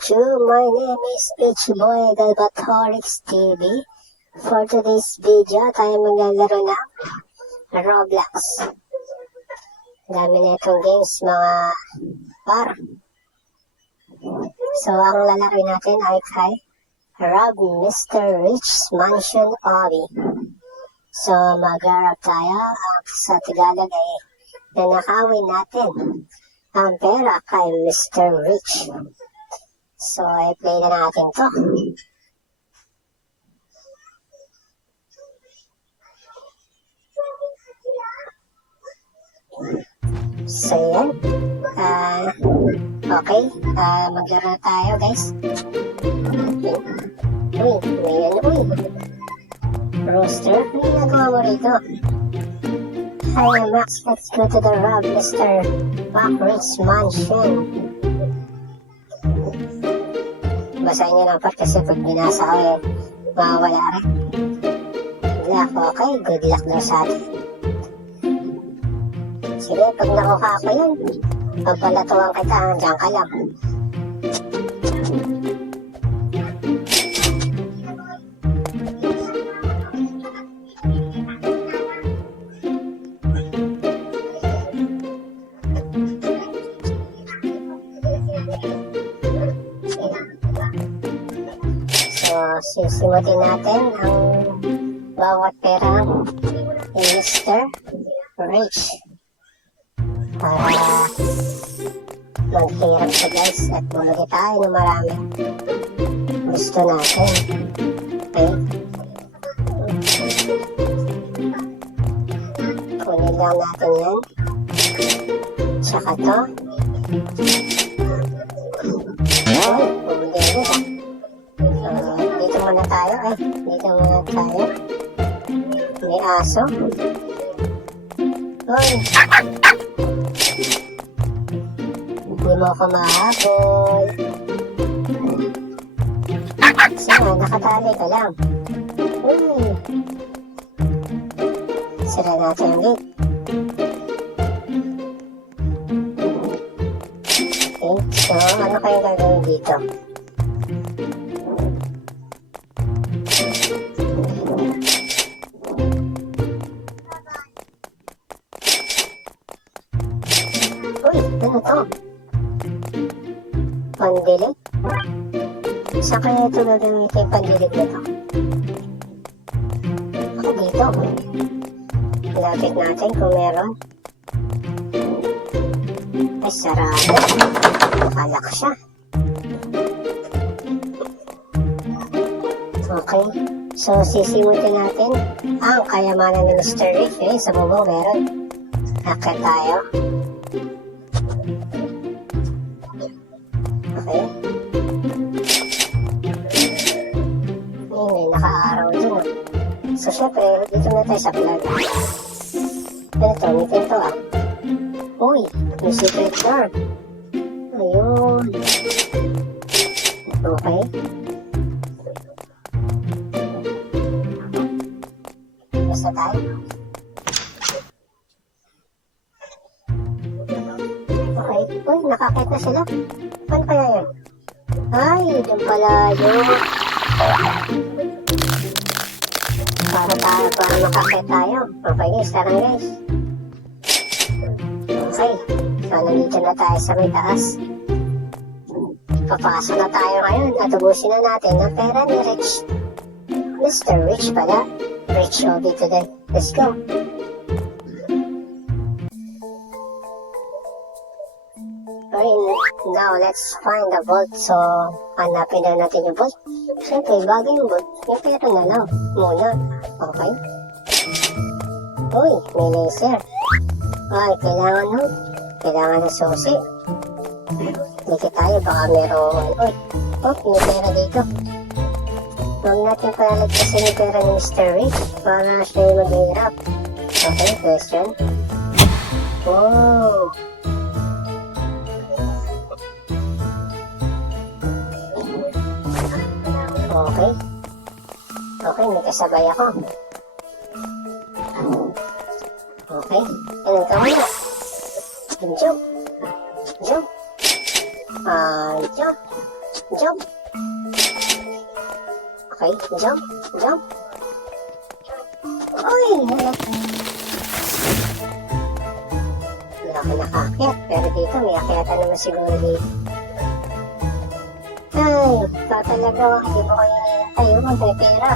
YouTube, my name is Ichiboy Galbatorix TV. For today's video, tayo maglalaro ng Roblox. Dami na itong games, mga par. So, ang lalaro natin ay kay Rob Mr. Rich Mansion Obby. So, mag-harap tayo. Sa Tagalog ay nanakawin natin ang pera kay Mr. Rich. So, i-play na natin to. So, yan. Okay. Maglaro tayo, guys. Uy, may ano, uy. Roaster? Ano ginagawa mo rito? Hi, Max. Let's go to the Rob Mr. Rich Mansion. Basahin nyo lang part kasi pag binasa ko mawawala rin. Good luck, okay? Good luck daw sa atin. Sige, pag nakuha ko yun, pagpalatuan kita, dyan ka lang. So, sisimutin natin ang bawat pera ni Mr. Rich para maghirap siya, guys, at bumili tayo ng marami gusto natin. Okay, kunin lang natin yan, tsaka to. Uy, bumili rin dito muna tayo. May aso. Uy, hindi mo ako mahabol. Sige, nakatali ka lang. Uy, sira natin yung gate. Okay, so ano kayo gagawin dito? Uy, ano to? Pandilig? Saan kaya ito gagawin yung pandilig na to? Ako dito. Lapit natin kung meron. Ay, sarado. Nakalak siya. Okay. So, sisimutin natin ang kayamanan ni Mr. Rich. Sa bubong meron. Akit tayo. Okay. May naka-araw dun. So, syempre, dito na tayo sa vlog. Ito, may pinto Uy, may secret door. Ayun. Okay. Basta tayo. Okay. Uy, nakakit na sila. Ano kaya yun? Ay, dun pala yun. Para makakit tayo. Okay, guys, tara guys. Okay. So, nandito na tayo sa may taas. Papasok na tayo ngayon at ubusin na natin ang pera ni Rich. Mr. Rich pala. Rich Obby today. Let's go. Okay, now let's find the vault. So, hanapin na natin yung vault. Siyempre, bago yung vault, yung pera na lang muna. Okay. Uy, may laser. Ay, kailangan ng susi. Dikit tayo, baka meron. Uy, may pera dito. Huwag natin palalagpasin yung pera ni Mr. Rich para siya yung maghihirap. Okay, question. Wow. Okay. Okay, may kasabay ako. Okay, anong tawag na? Joke. Jump. Okay, jump. Jump. Uy, hala. Wala ko nakaakyat, pero dito may akyatan naman siguro dito. Ay, tatalaga, hindi mo kayo tayo may pera.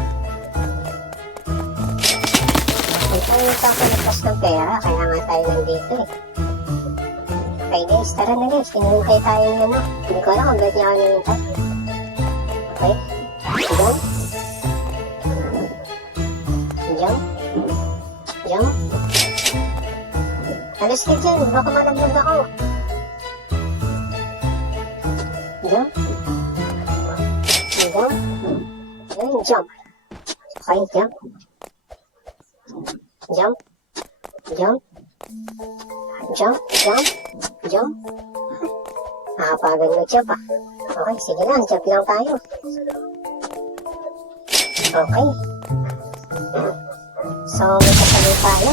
Hindi tayo nagpakalagpas ng pera, kaya nga tayo nandito eh. Okay guys, tara na guys, hinihintay tayo ng ano. Hindi ko alam kung ba't niya ako hinihintay. Okay, jump. Jump. Jump. Alis ka dyan, baka malaglag ako. Jump. Jump. Ayun, jump. Okay, jump. Jump. Jump. Jump. Jump. Jump. Nakapagod mag-jump ah. Okay, sige lang, jump lang tayo. Okay. So, may kasali tayo.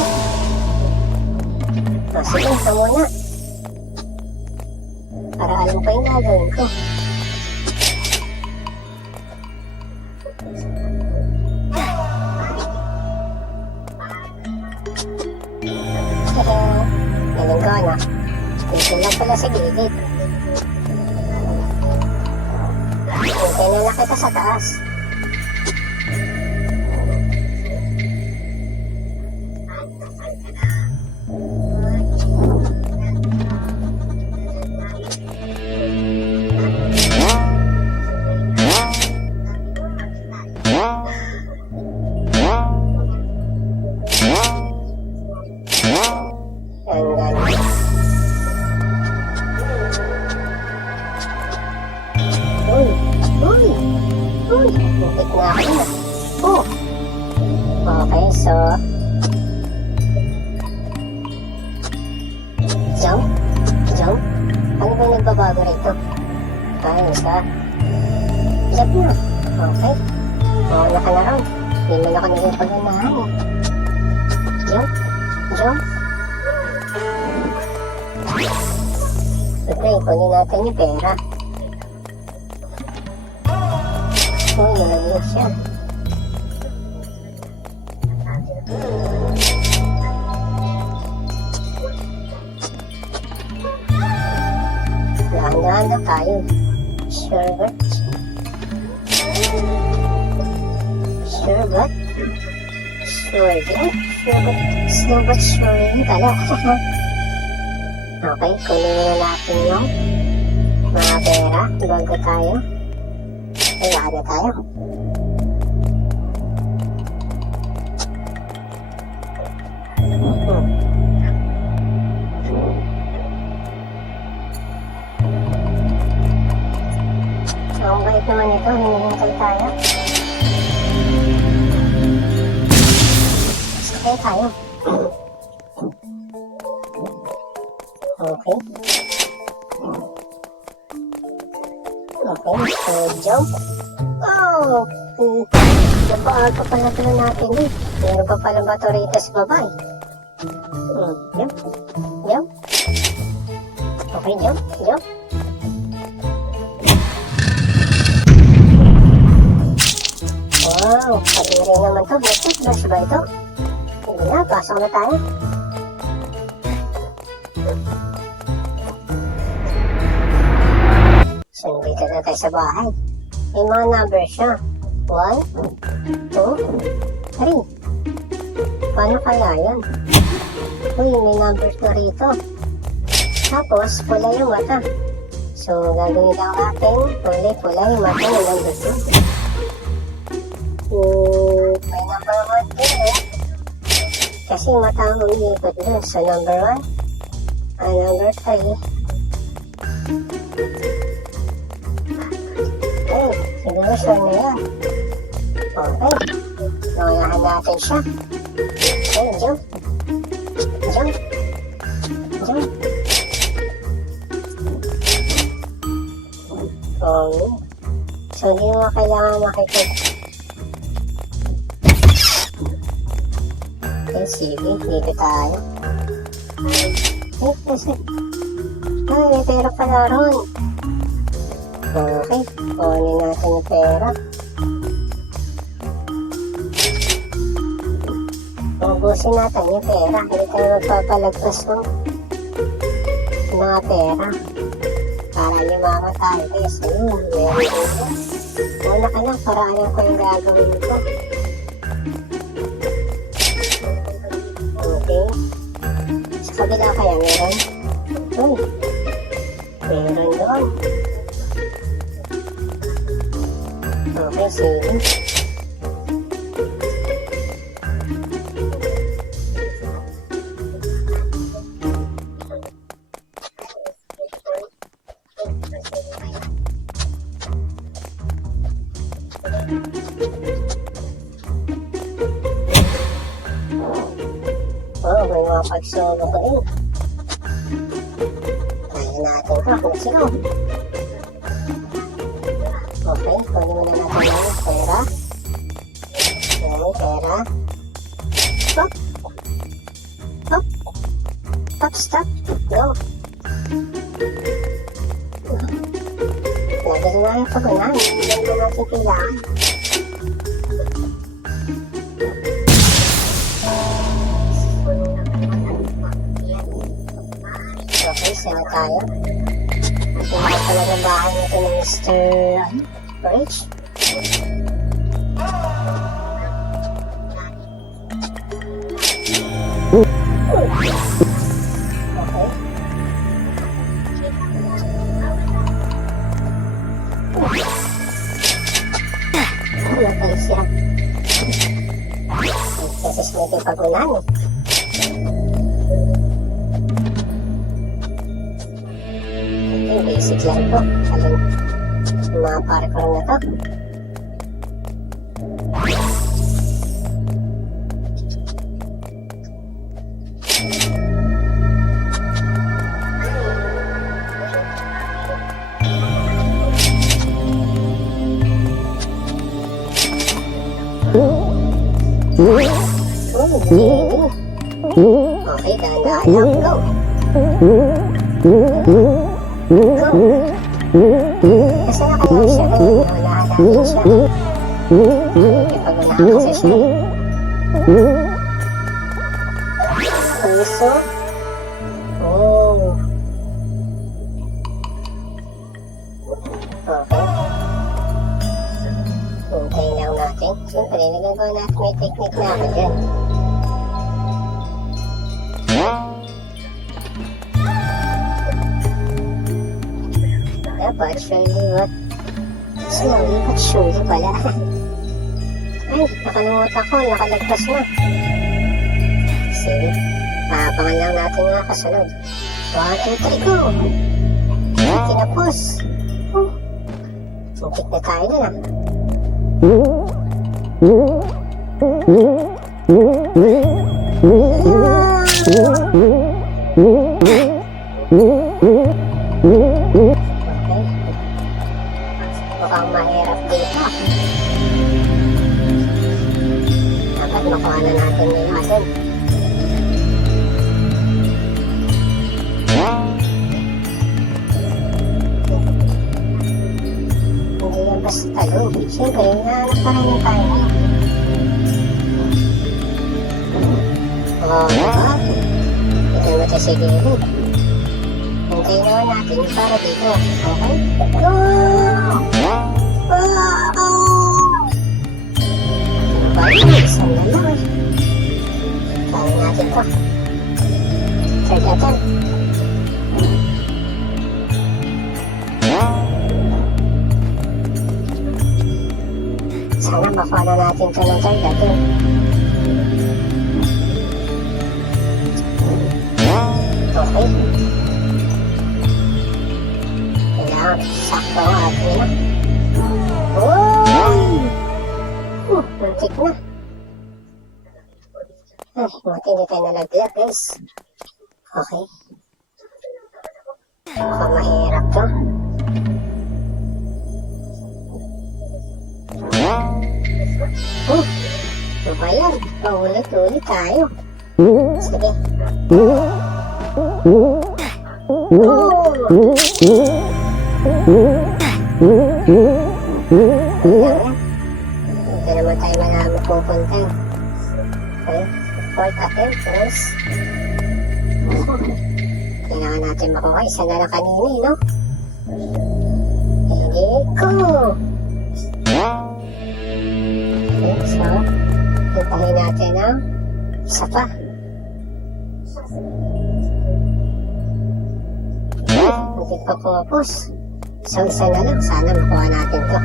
Sige, ito muna. Para alam ko yung gagawin ko. Galing ko na. Dito lang pala sa gilid. Hintay na lang kita sa taas. Muntik na ako na. Oh! Okay, so... Jump? Jump? Ano ba yung nagbabago rito? Ayos ka. Jump na. Okay. Mauna ka na ron. Hindi mo na ako naging pag-unahan eh. Jump? Jump? Okay, kunin natin yung pera. Uy, nalagyan siya. Dahan-dahan na tayo. Sherbet. Sherbet. Sherbet. Sherbet. Slow but surely pala. Okay, kunin na natin yung mga pera bago tayo. Kailangan na tayo. Ang bait naman ito, hinihintay tayo. Sakay tayo. Okay. Okay, so jump. Oh! Napaan pa pala pala natin eh. Meron pa pala bato rito sa baba eh. Jump. Jump. Okay, jump. Jump. Wow! Pag-iray naman to. Blush ba ito? Sige na, pasok na tayo. So, dito na tayo sa bahay. May mga number siya. 1, 2, 3. Paano kaya yan? Uy, may numbers na rito. Tapos, pula yung mata. So, gagawin lang natin. Pula yung mata ng number 2. May number 1 din eh. Kasi mata ang umiikot dun. So, number 1. Number 3. Okay, siguro sure na yan. Okay, naunahan natin siya. Okay, jump. Jump. Jump. Okay. So, hindi mo kailangan makikita. Okay, sige, dito tayo. Ay, kasi, ay, may pera pala ron. Okay, kunin natin yung pera. Ubusin natin yung pera. Hindi tayo magpapalagpas ng mga pera. Para limaman tayo. Guys, ayun, meron dito. Una ka lang para alam ko yung gagawin ko. Okay. Sa kabila kaya meron? Uy. Meron doon. Okay, sige. Oh, may mga pagsubo ko rin. Kaya natin ka. Let's go. Okay, kunin muna natin yung pera. Ayan, pera. Stop. Stop. Stop, stop. Go. Lagi na yung pagunan. Hindi na natin kailangan. Okay, sana tayo. At yung talagang bahay nito ni Mr. Rich. Okay. Okay siya. Kasi siya may pagunan eh. Basic lang po. Alam, mga parkour na to. Okay, dahan-dahan lang. Go! Kasi na kaya siya rin, naunahan natin siya. Ipag-unahan kasi siya. Puso. Oh. Okay. Hintayin lang natin. Siyempre, nagagawa natin may technique namin dyan. But surely what? Slowly but surely pala. Ay, nakalimutan ko, nakalagpas na. Sige, maabangan lang natin nga kasunod. 1, 2, 3, go! Tinapos. Suntik na tayo na lang. Mukhang mahirap dito. Dapat makuha na natin yung asin. Hindi yan basta talong. Siyempre, nahanap pa rin yung tayo. Oh, diba? Ito mo ito si David. Hintayin naman natin para dito. Okay? Go! Isang na lang eh. Kaya natin to. Third attempt. Sana makuha na natin to ng third attempt. Okay. Kailangan sakto ang atin na. Muntik na. Ay, buti hindi tayo nalaglag, guys. Okay. Mukhang mahirap to. Ano ba yan? Paulit-ulit tayo. Sige. Ayan. Dito naman tayo marami pupunta. Okay. Fourth attempt, first. Kailangan natin makuha. Isa na lang kanina, no? Ready, go! Okay, so, hintahin natin ang isa pa. Hindi pa pumapos. So, isa na lang. Sana makuha natin to.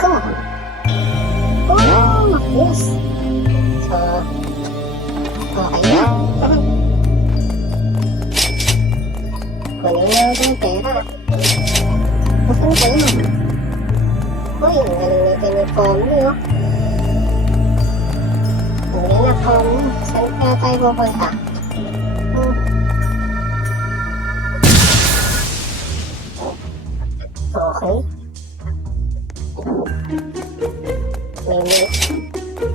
Go! Oh! Yes! So, okay na. Kunin na natin yung pera. Saan kayo? Uy, ang galing natin yung Pomni, oh. Hindi na Pomni. Saan kaya tayo pupunta? Okay.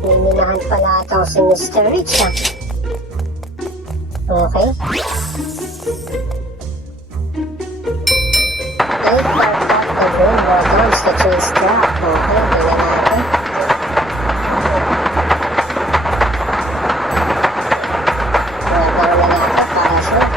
May minahan pala ito si Mr. Rich, ah. Okay. Okay, the green buttons, the trace drop. Okay, hindi na natin. Wala na natin para sure.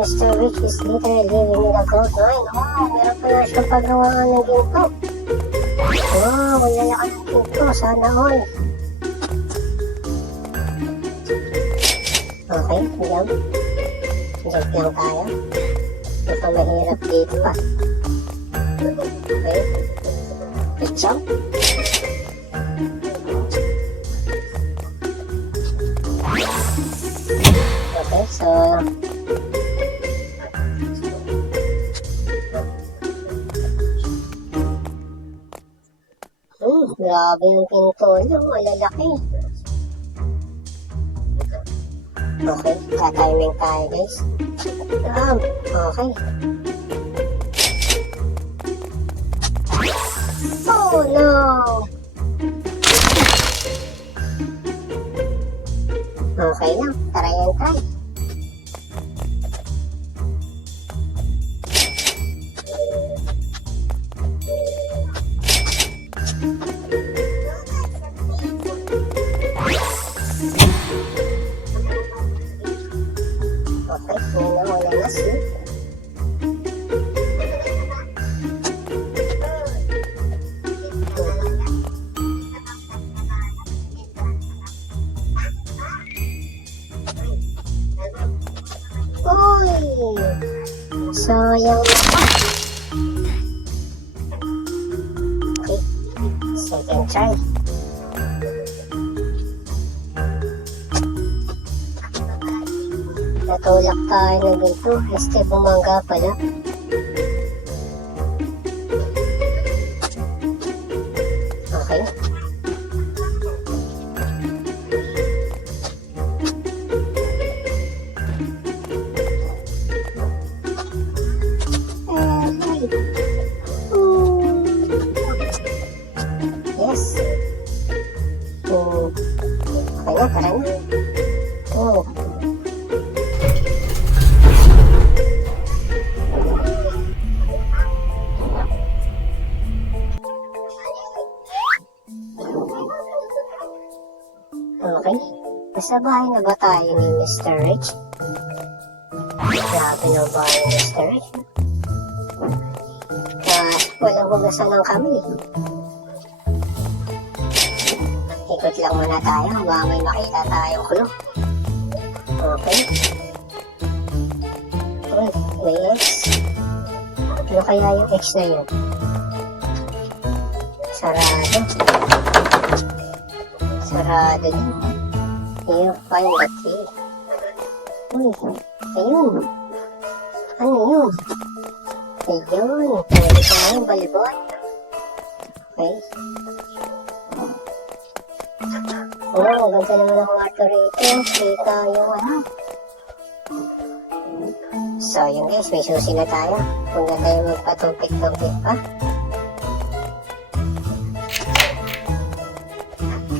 Mr. Rich is literally living in a gold mine. Oh, meron pala siyang paggawaan ng ginto. Oh, wala na ng ginto. Sana all. Okay, jump. Jump lang tayo. Hindi pa mahirap dito pa. Okay. Good jump. Okay, so grabe yung pinto niya, malalaki. Okay, tatiming tayo guys. Okay. Oh no! Okay lang, try and try. Sayang. Okay, second try. Natulak tayo na dito. Bumangga pala. Okay. Yes. Okay na, tara na. Oh. Okay. Nasa bahay na ba tayo ni Mr. Rich? Grabe na bahay ni Mr. Rich. Walang hugasan ng kami. Ikot lang muna tayo habang may makita tayong clue. Okay. Uy, may X. Ano kaya yung X na yun? Sarado. Sarado din. You find the key. Uy, ayun. Ano yun? Ayun, pwede tayo balibot. Okay. Oh, ganda naman ang kwarto rito. Kita yung ano. So, yun guys, may susi na tayo. Kung na tayo magpatumpik-tumpik pa.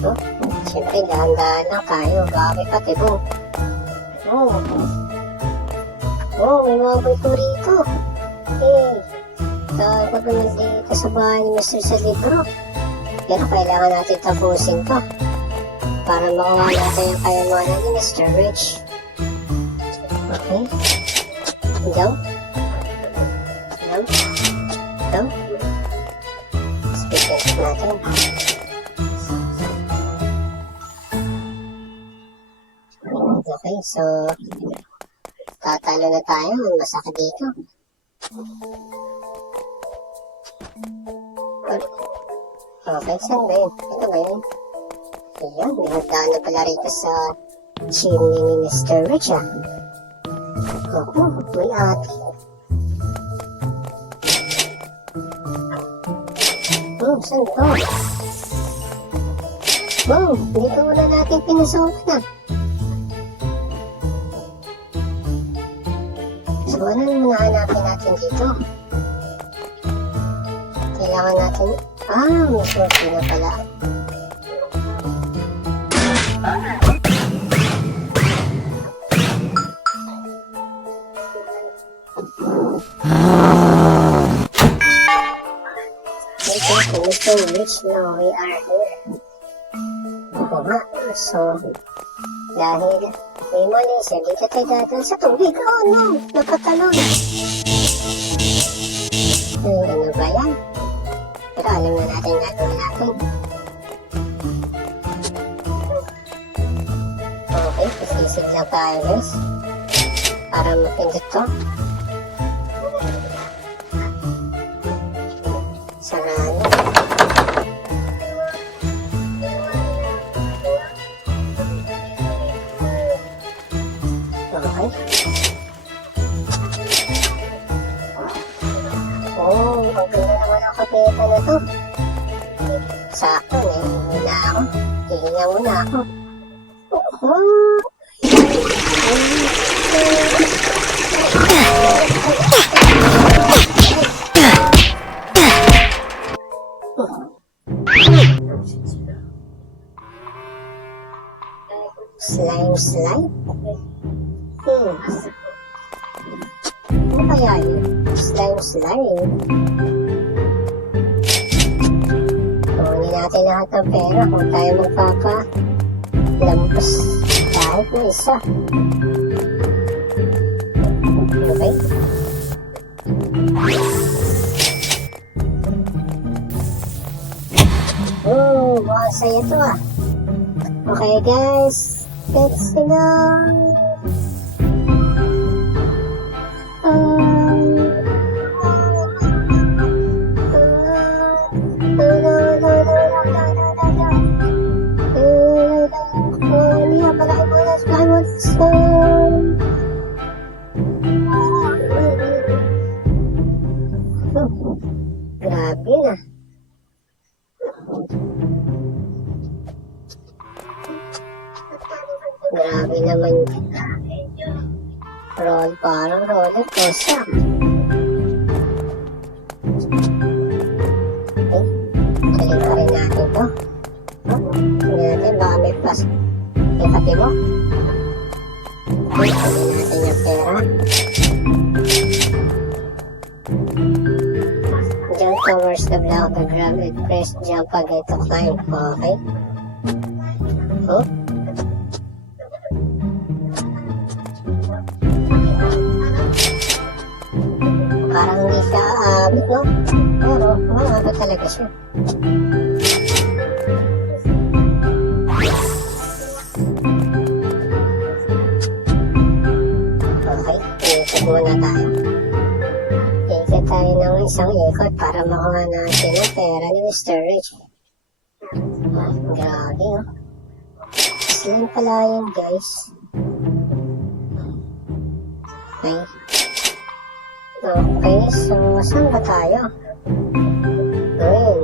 Oh, siyempre, dahan-dahan lang tayo. Bakit pati po? Oh. Oh, may mga bulto rito. Eh, dapat naman dito sa bahay ni Mr. sa libro. Pero kailangan natin tapusin to para makuha natin yung kayamanan ni Mr. Rich. Okay. Jump. Jump. Jump. Speaking natin. Okay, so tatalo na tayo. Masakit dito. Okay, saan ba yun? Ito ba yun? Ayan, may hagdaan na pala rito sa chimney ni Mr. Rich, ah. Oo, may ate. Oh, saan to? Wow, dito wala natin pinasukan, ah. So, ano yung hanapin natin dito? Kailangan natin... may susi na pala. Okay, Mr. Rich, now we are here. Oo nga, so, dahil may mali siya, dito tayo dadaan sa tubig. Oh no, napatalon. Ano ba yan? Pero alam na natin gagawin natin. Okay, sisig lang tayo guys. Para mapindot to. Sarado. Okay. Oh, ang ganda naman ang kapeta na to. Sakto, muna ako. Hihinga muna ako. Slime? Ano kaya yun? Slime? Kunin natin lahat ng pera kung tayo magpapalampos kahit na isa. Okay? Mukhang saya to, ah. Okay guys, let's go. Grabe na. Grabe naman. Parang roller coaster. Galing pa rin natin to. Tingnan natin, baka may plus. Ikati mo. Tingnan natin yung pera. Jump towards the block to grab it. Press jump again to climb. Okay. Oh. Parang hindi siya aabot, no? Pero, maabot talaga siya. Okay, ikot muna tayo. Ikot tayo ng isang ikot para makuha natin ang pera ni Mr. Rich. Grabe, no? line pala yun, guys. Okay. Okay, so saan ba tayo? Green.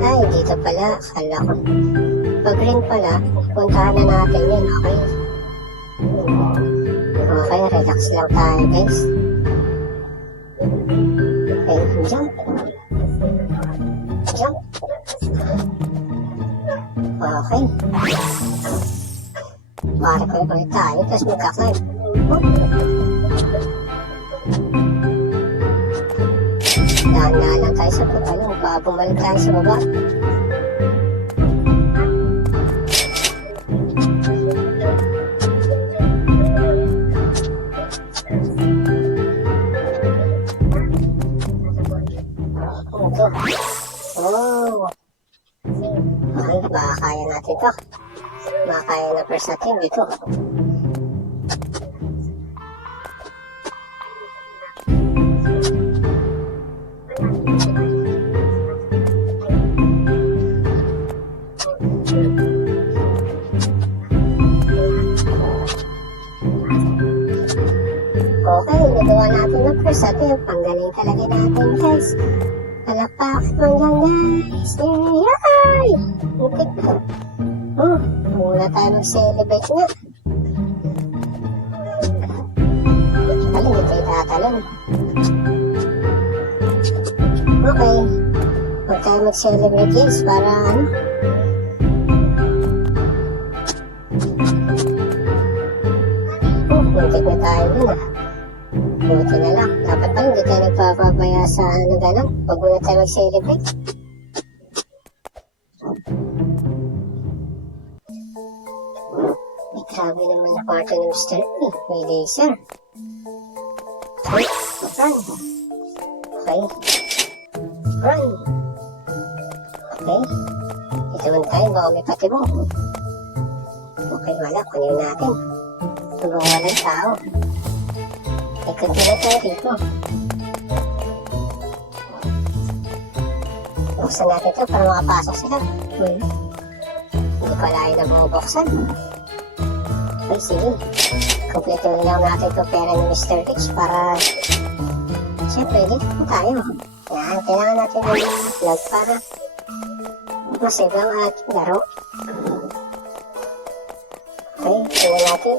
Ay, dito pala. Akala ko. Pag green pala, puntahan na natin yun. Okay. Okay, relax lang tayo, guys. Okay, jump. Jump. Okay. Pare ko ulit tayo, tapos magka-climb. Dahan-dahan lang tayo sa baba lang, bumalik tayo sa baba. Ito. Oh. Okay, baka kaya natin ito. Baka kaya na first natin dito. Okay, nagawa natin ng first attempt. Ang galing talaga natin, guys. Palakpak naman yan, guys. Yay! Mutik. Muna tayo mag-celebrate nga. Pala, hindi tayo tatalon. Okay. Huwag tayo mag-celebrate, guys, para ano. Mutik na tayo dun, Buti na lang. Dapat pala hindi tayo nagpapabaya sa ano gano'n. Huwag muna tayo mag-celebrate. Grabe naman na kwarto ng Mr. E. May laser. Okay. Run. Okay. Run. Okay. Ito man tayo. Baka may patibong. Okay, wala. Kunin natin. Hanggang walang tao. Ikot na tayo dito. Buksan natin ito para makapasok sila. Hindi pala yung nabubuksan. Okay, sige. Kompleto lang natin ito pera ni Mr. Rich para siyempre dito po tayo. Yan, kailangan natin ng vlog para masave ang ating laro. Okay, tingnan natin.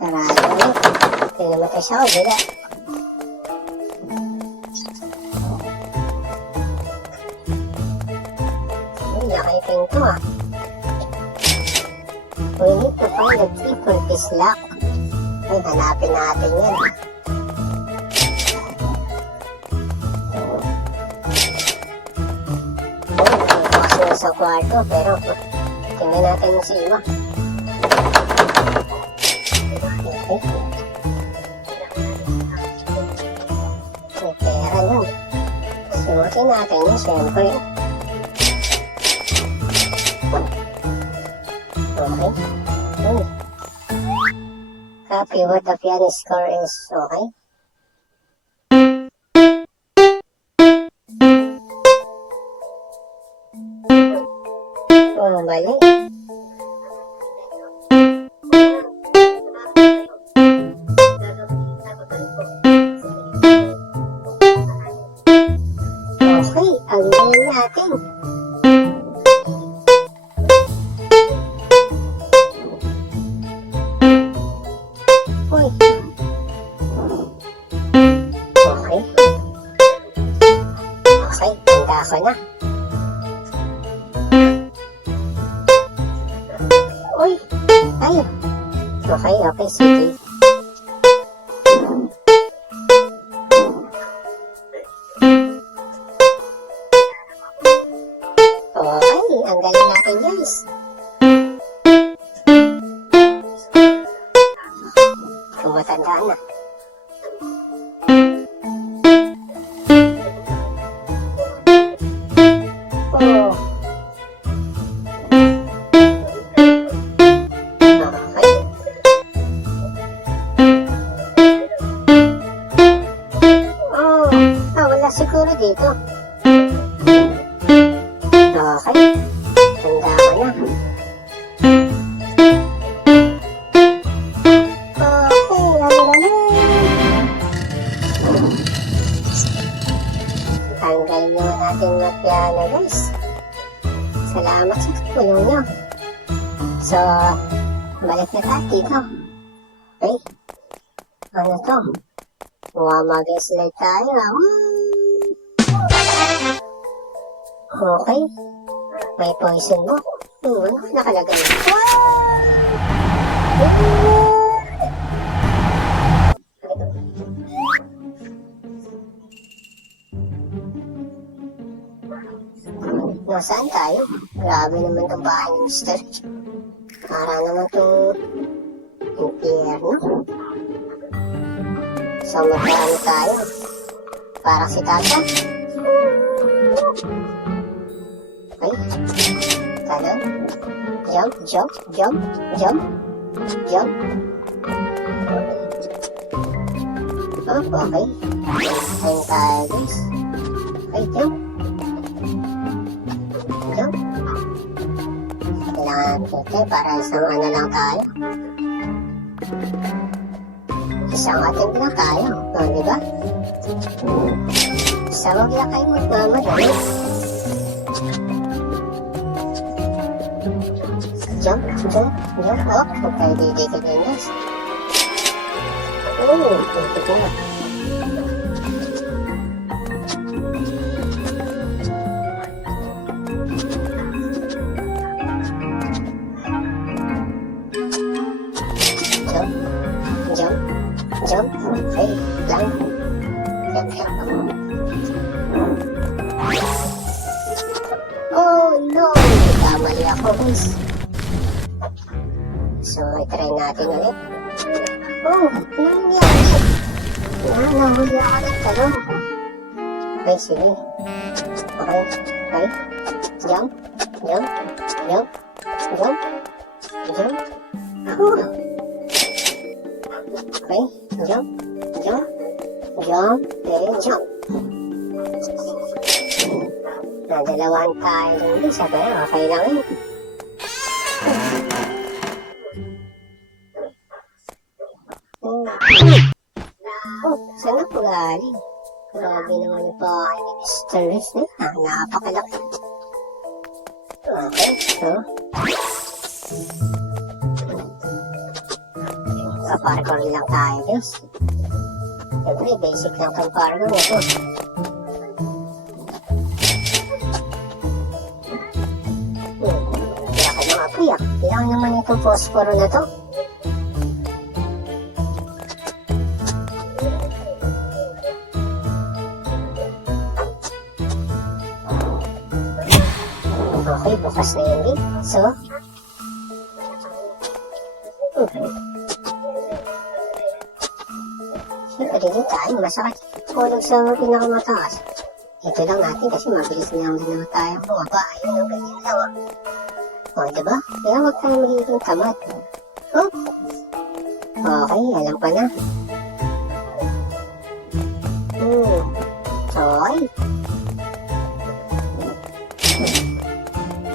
Sarado ulit. Hindi namatay siya o bila. Nakaipin ito We need to find the key for this lock. Ay, hanapin natin yan. Bukas na sa kwarto, pero tingnan natin yung si Iwa. Okay. May pera nun. Sumakin natin yun, siyempre. Okay. Copy what the piano score is. Okay. Mali. Okay, ang galing natin. Uy. Okay. Okay, tanda ko na. Uy, ay. Okay, sige. Okay, ang galing natin, guys. Kung matandaan na. Oh. Wala siguro dito. na guys. Salamat sa tulong nyo. So, balik na tayo dito. Okay. Ano to? Mag-slide tayo. Okay. May poison mo. Ano nakalagay? Nasaan tayo? Grabe naman itong bahay ng Mr. Para naman itong impyerno. So magkano tayo? Para si Tata? Ay, kanan. Jump, jump, jump, jump, jump. Oh, okay. Ayun tayo guys. Okay, jump. Jump. Kailangan natin para isang ano lang tayo. Isang attempt lang tayo. O, diba? Isa wag lang kayo magmamadali. Jump, jump, jump. Oh, huwag kayo didikit din guys. Oh, ito ko. Jump, okay, lang. Jump. Oh no! Kamali ako guys. So, try natin ulit. Oh, ano nangyari? Nahuli ako ng talong. Okay, sige. Okay, okay. Jump, jump, jump, jump, jump. Okay, jump, jump, jump, and jump. Nadalawan tayo ng isa, pero okay lang yun. Oh, saan ako galing? Grabe naman yung bahay ni Mr. Riz na yun. Napakalaki. Okay, so. Parkour lang tayo guys. Siyempre, basic lang itong parkour na ito. Laki ng apoy ah. Ilang naman itong posporo na to? Okay, bukas na yun din. So, siyempre din tayo, masakit tulog sa pinakamataas. Ito lang natin kasi mabilis lang din tayo bumaba. Ayun ang ganyan lang. O, diba? Kaya huwag tayo magiging tamad. Oh, okay, alam pa na. Okay.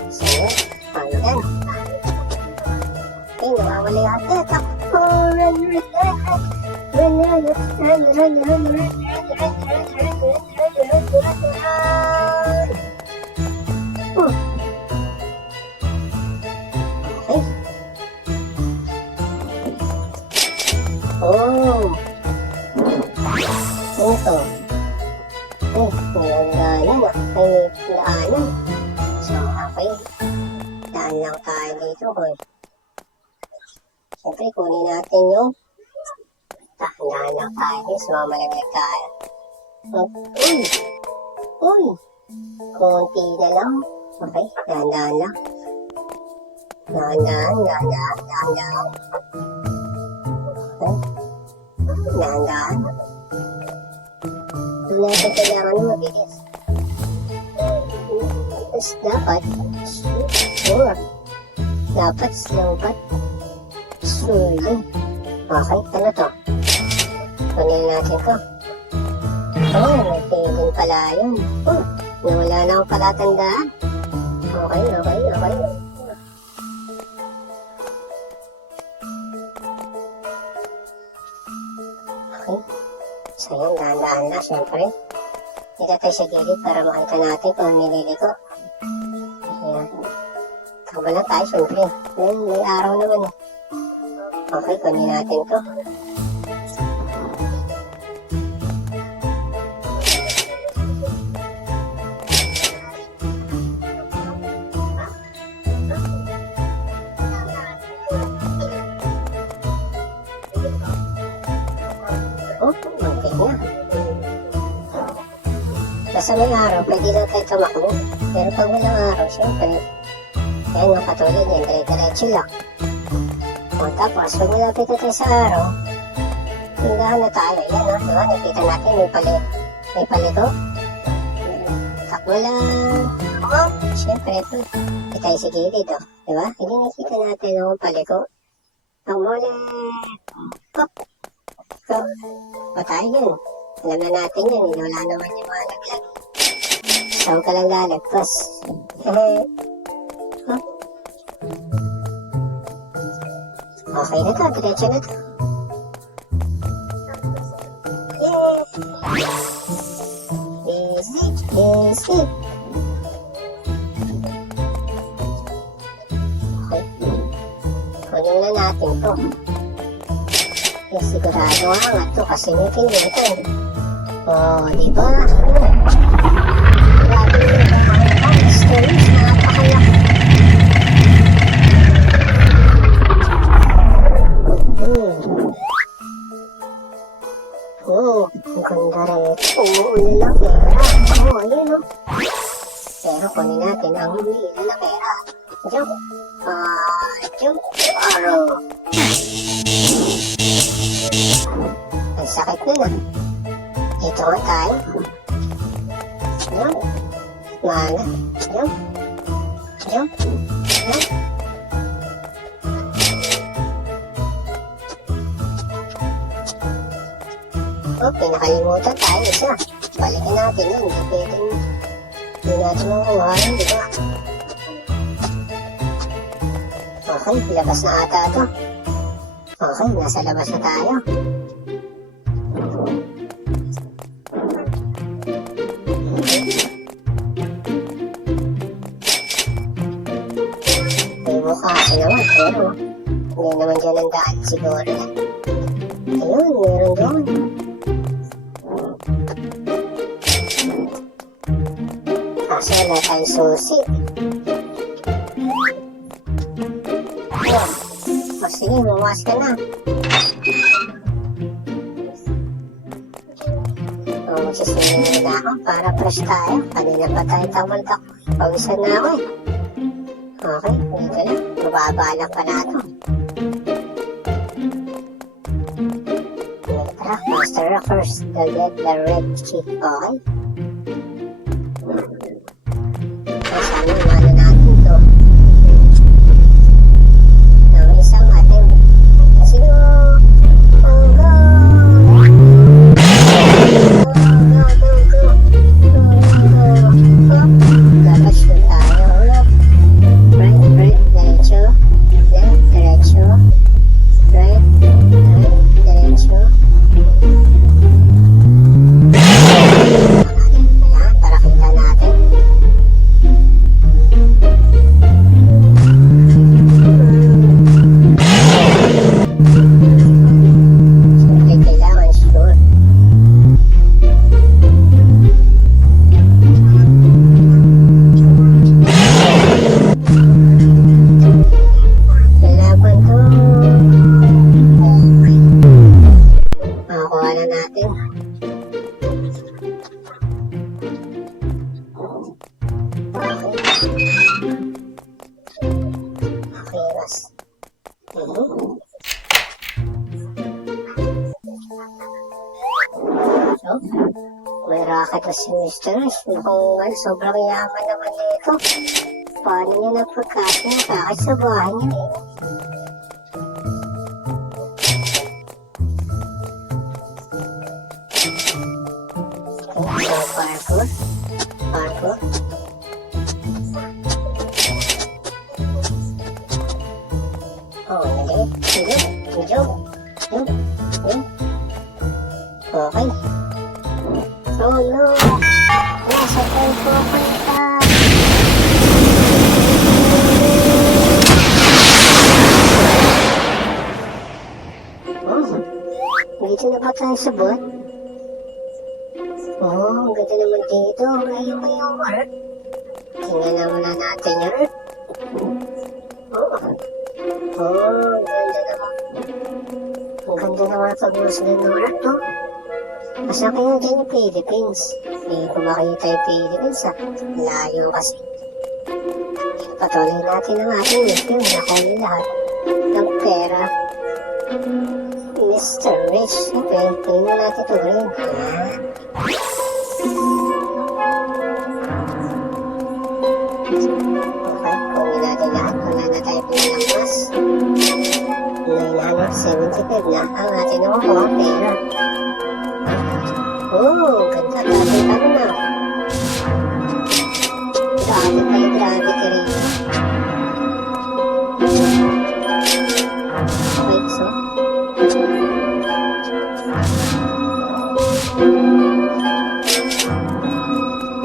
So, hanggang. Okay, nawawala yata. Takbo, run, run, run, run. Run, run, run, run, run, run, run, okay. Oh. Ano to? May daanan ah. May daanan. So, okay. Daan lang tayo dito. Siyempre, kunin natin yung dahan lang tayo. So, mamalagay tayo. Uy! Uy! Kunti na lang. Okay, dahan-dahan lang. Dahan-dahan. Okay. Dahan-dahan. Hindi natin kailangan na mabilis. Tapos dapat, sure. Dapat slow but slowly. Okay, ano to? Kunin natin to. Oh, may feeling pala yun. Nawala na akong palatandaan. Okay. Okay. So yun, dahan-dahan na, syempre. Dito tayo sa gilid para makita natin kung nililiko. Ayan. Tama lang tayo, syempre. Ayan, may araw naman eh. Okay, kunin natin to. Oh, okay na. Basta may araw, pwede lang tayo tumakbo. Pero pag walang araw, syempre, ayan yung katulad yan, dire-diretso lang. O tapos, pag malapit na tayo sa araw, tindahan na tayo. Yan o, diba? Nakita natin, may paliko. Takbo lang. Oh, syempre, ito. Hindi tayo sa gilid, o. Diba? Hindi nakita natin ang paliko. Takbo lang. Hop. So, patay yun. Alam na natin yun, wala naman yung mga laglag. Saan ka lang lalagpas? Huh? Okay na to, diretso na to. Yeah! Easy, easy. Okay. Kunin na natin to. Sigurado angat to kasi may pindutan. Oh, di ba? Grabe yung mga stories, napakalaki. Oh, ang ganda rin. Umuulan na pera. Oh, ayun o. Pero kunin natin ang umiilan na pera. Jump. Jump. Arrow. Ang sakit na na. Ito nga tayo. Jump. Mana. Jump. Jump. Jump. Oh, pinakalimutan tayo isa. Balikan natin yun. Hindi natin makuha yun, di ba? Okay, labas na ata ito. Okay, nasa labas na tayo. May bukas naman, pero hindi naman dyan ang daan siguro. Ayun, meron doon. Kaso wala tayong susi. O sige, bumas ka na. Magsiswimming na ako para fresh tayo. Kanina pa tayo tambal-tak. Pawisan na ako eh. Okay, dito na. Mababa lang pa na ito. Tara, Master Rockers. Get the red key. Okay. Sana umano natin ito. Isang ating sino? Oh, go! Labas na tayo. Right, diretso. Left, diretso. Right, diretso. Ayan, para kita natin. Siyempre, kailangan sure. Kailangan to. Okay. Makakuha na natin. Okay, mas. So, may racket na si Mr. Rush. Mukhang sobrang yaman naman nito. Paano niya napagkasya ng racket sa bahay niya eh? Okay, so parkour. Parkour. Oh, hindi. Jump. Okay. Oh no. Dito na ba tayo sa bot? Oh, ang ganda naman dito. Ayun ba yung Earth? Tingnan na muna natin yung Earth. Oh, ang ganda naman. Ang ganda naman ang pag-uuslan ng Earth, oh. Masa kaya dyan yung Philippines? Hindi ko makita yung Philippines, ah. Layo kasi. Patuloy natin ang ating mission. Nakuha lahat ng pera. Mr. Rich. Siyempre, tingnan mo natin ito rin. Okay, kunin natin lahat. Wala na tayo pinalampas. 975 na ang ating nakukuha pera. Oh, ganda. Grabe ka na. Grabe pa yung gravity rin. Okay, so.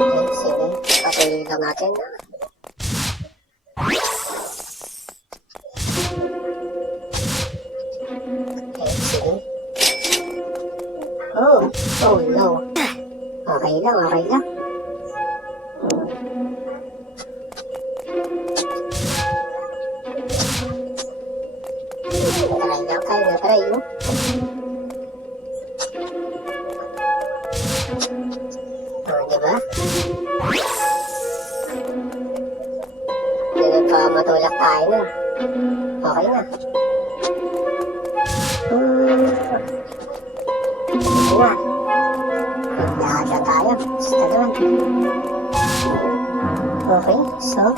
Okay, sige. Patuloy lang natin na. Okay, sige. Oh no. Okay lang, okay lang. Natry lang tayo, natry mo. Diba? Nagpamatulak tayo na. Okay na. Sige na. Lahat na tayo. Basta naman. Okay, so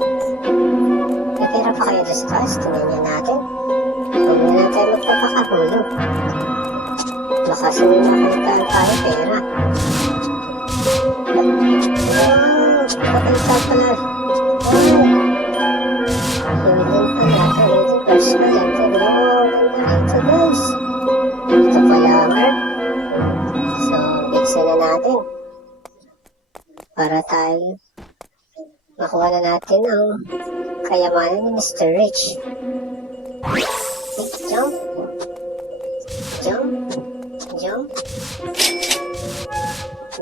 may pera pa kayo sa taas. Tingnan niya natin. Huwag na lang tayo magpapakahulog. Baka sininakitaan tayo pera. Pakita pala. Hiligan pala. 30% ito. Ganda ito guys. Ito pala Mark. So, bigsan na natin. Para tayo makuha na natin ang kayamanan ni Mr. Rich. Jump. Jump. Jump.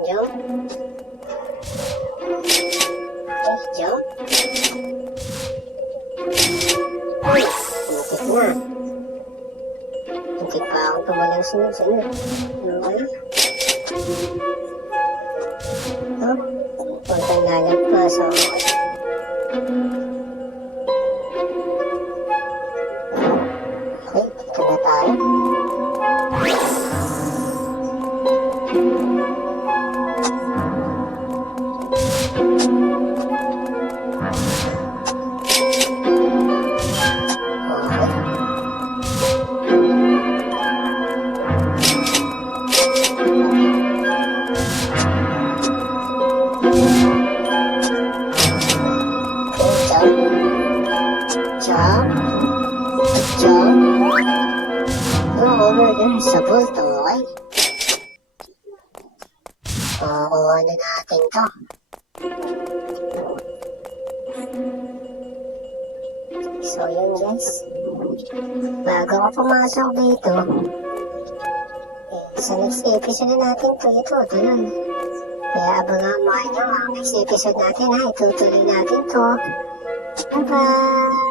Jump. Jump. Uy, muntik na. Muntik pa akong tumalang sunod-sunod. Ano ba na? Oh, huwag kang lalagpas ako. Okay, ito na tayo. Over there sa vault, okay? Kukuha na natin to. So yun guys, bago ka pumasok dito, sa next episode na natin to, ito tuloy. Kaya abangan mo nyo ang next episode natin ha, itutuloy natin to. Bye bye!